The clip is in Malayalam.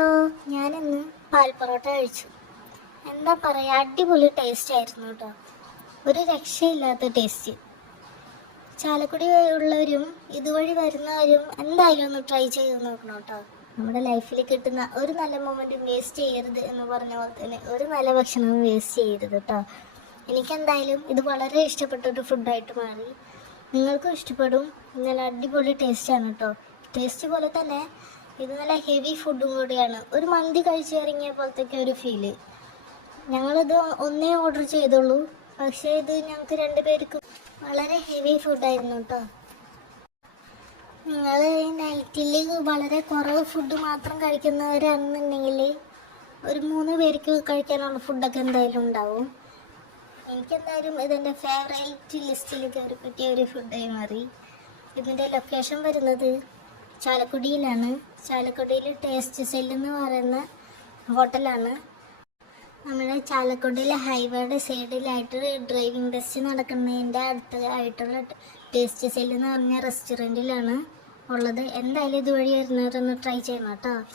ഹലോ ഞാനിന്ന് പാൽ പൊറോട്ട കഴിച്ചു. എന്താ പറയുക അടിപൊളി ടേസ്റ്റ് ആയിരുന്നു കേട്ടോ ഒരു രക്ഷയില്ലാത്ത ടേസ്റ്റ് ചാലക്കുടി ഉള്ളവരും ഇതുവഴി വരുന്നവരും എന്തായാലും ഒന്ന് ട്രൈ ചെയ്ത് നോക്കണം കേട്ടോ നമ്മുടെ ലൈഫിൽ കിട്ടുന്ന ഒരു നല്ല മൊമെന്റും വേസ്റ്റ് ചെയ്യരുത് എന്ന് പറഞ്ഞ പോലെ തന്നെ ഒരു നല്ല ഭക്ഷണവും വേസ്റ്റ് ചെയ്യരുത് കേട്ടോ എനിക്കെന്തായാലും ഇത് വളരെ ഇഷ്ടപ്പെട്ട ഒരു ഫുഡായിട്ട് മാറി. നിങ്ങൾക്കും ഇഷ്ടപ്പെടും. നല്ല അടിപൊളി ടേസ്റ്റാണ് കേട്ടോ ടേസ്റ്റ് പോലെ തന്നെ ഇത് നല്ല ഹെവി ഫുഡും കൂടിയാണ്. ഒരു മന്തി കഴിച്ച് ഇറങ്ങിയ പോലത്തേക്ക് ഒരു ഫീൽ ഞങ്ങളിത് ഒന്നേ ഓർഡർ ചെയ്തോളൂ പക്ഷേ ഇത് ഞങ്ങൾക്ക് രണ്ടുപേർക്കും വളരെ ഹെവി ഫുഡായിരുന്നു കേട്ടോ നിങ്ങൾ നൈറ്റിൽ വളരെ കുറവ് ഫുഡ് മാത്രം കഴിക്കുന്നവരാണെന്നുണ്ടെങ്കിൽ ഒരു മൂന്ന് പേർക്ക് കഴിക്കാനുള്ള ഫുഡൊക്കെ എന്തായാലും ഉണ്ടാവും. എനിക്കെന്തായാലും ഇതെന്റെ ഫേവറേറ്റ് ലിസ്റ്റിൽ കയറി പറ്റിയ ഒരു ഫുഡായി മാറി. ഇതിന്റെ ലൊക്കേഷൻ വരുന്നത് ചാലക്കുടിയിലാണ്. ചാലക്കുടിയിൽ ടേസ്റ്റ് സെല്ല് എന്ന് പറയുന്ന ഹോട്ടലാണ്. നമ്മുടെ ചാലക്കുടിയിലെ ഹൈവേയുടെ സൈഡിലായിട്ട് ഡ്രൈവിംഗ് ടെസ്റ്റ് നടക്കുന്നതിന്റെ അടുത്ത് ആയിട്ടുള്ള ടേസ്റ്റ് സെല്ല് എന്ന് പറഞ്ഞ റെസ്റ്റോറന്റിലാണ് ഉള്ളത്. എന്തായാലും ഇതുവഴി വരുന്നവരൊന്ന് ട്രൈ ചെയ്യണം കേട്ടോ.